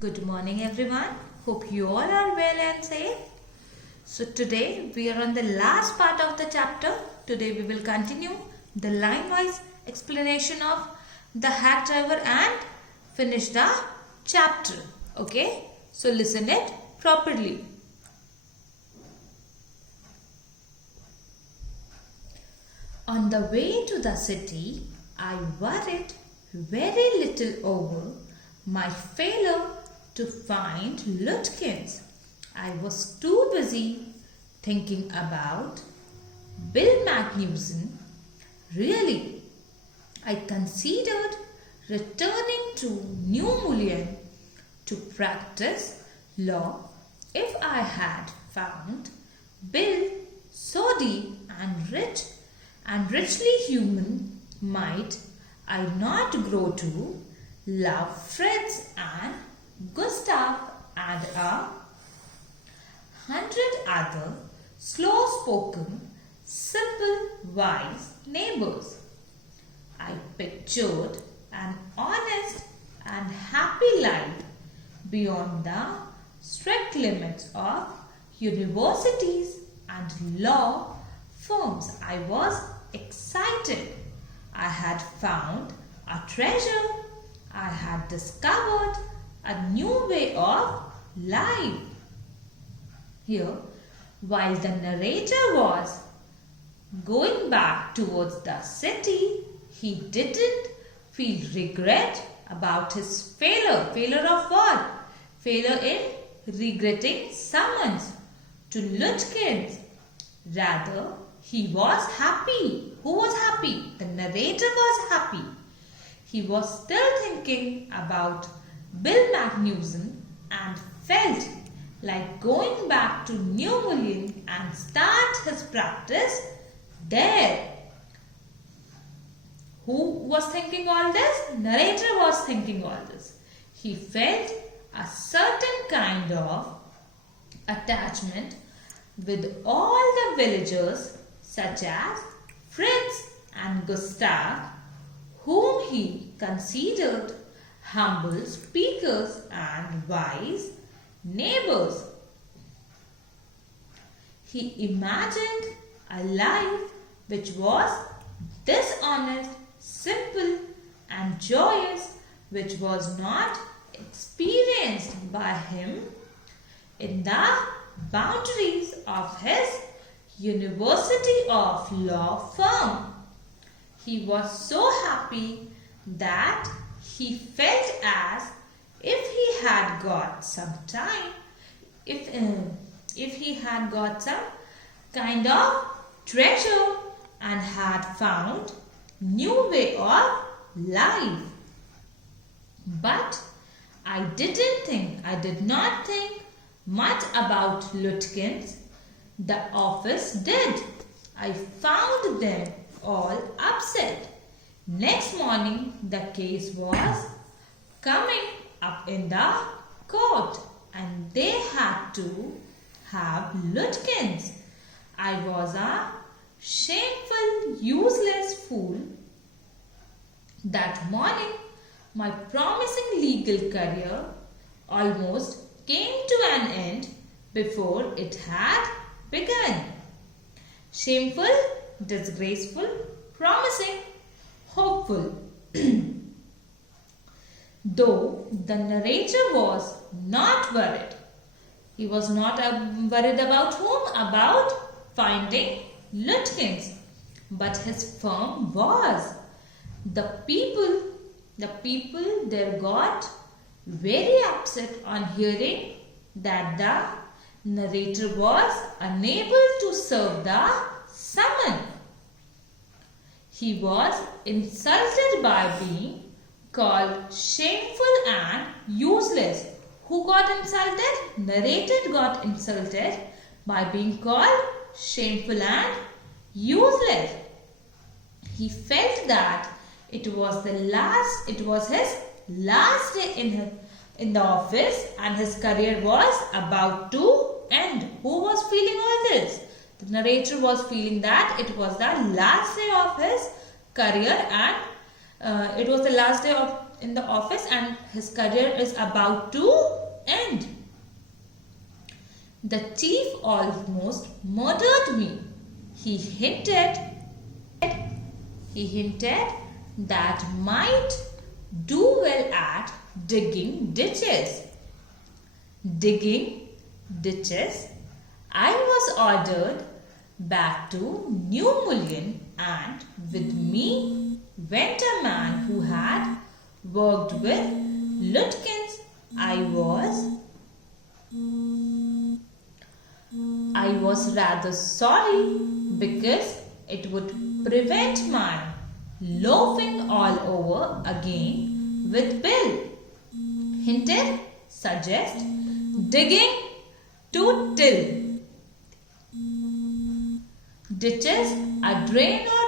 Good morning everyone. Hope you all are well and safe. So today we are on the last part of the chapter. Today we will continue the line-wise explanation of the hack driver and finish the chapter. Okay? So listen it properly. On the way to the city, I worried very little over my failure to find Lutkins. I was too busy thinking about Bill Magnuson. Really, I considered returning to New Mullion to practice law if I had found Bill so deep and rich and richly human. Might I not grow to love Fritz and Gustav and 100 other slow-spoken, simple, wise neighbors. I pictured an honest and happy life beyond the strict limits of universities and law firms. I was excited. I had found a treasure. I had discovered a new way of life. Here, while the narrator was going back towards the city, he didn't feel regret about his failure. Failure of what? Failure in regretting summons to Lutkins. Rather, he was happy. Who was happy? The narrator was happy. He was still thinking about Bill Magnuson and felt like going back to New Mullion and start his practice there. Who was thinking all this? Narrator was thinking all this. He felt a certain kind of attachment with all the villagers such as Fritz and Gustav, whom he considered humble speakers and wise neighbors. He imagined a life which was dishonest, simple and joyous, which was not experienced by him in the boundaries of his University of Law firm. He was so happy that he felt as if he had got some time, if he had got some kind of treasure and had found new way of life. But I did not think much about Lutkins. The office did. I found them all upset. Next morning, the case was coming up in the court and they had to have Lutkins. I was a shameful, useless fool. That morning, my promising legal career almost came to an end before it had begun. Shameful, disgraceful, promising, hopeful. Though the narrator was not worried. He was not worried about whom? About finding Lutkins. But his firm was. The people there got very upset on hearing that the narrator was unable to serve the summon. He was insulted by being called shameful and useless. Who got insulted? Narrator got insulted by being called shameful and useless. He felt that it was his last day in the office and his career was about to end. Who was feeling all this? The narrator was feeling that it was the last day of his career and it was the last day in the office and his career is about to The thief almost murdered me. He hinted that might do well at digging ditches. Digging ditches, I was ordered back to New Mullion, and with me went a man who had worked with Lutkins. I was rather sorry because it would prevent my loafing all over again with Bill. Hinted, suggest, digging to till. Ditches, a drain or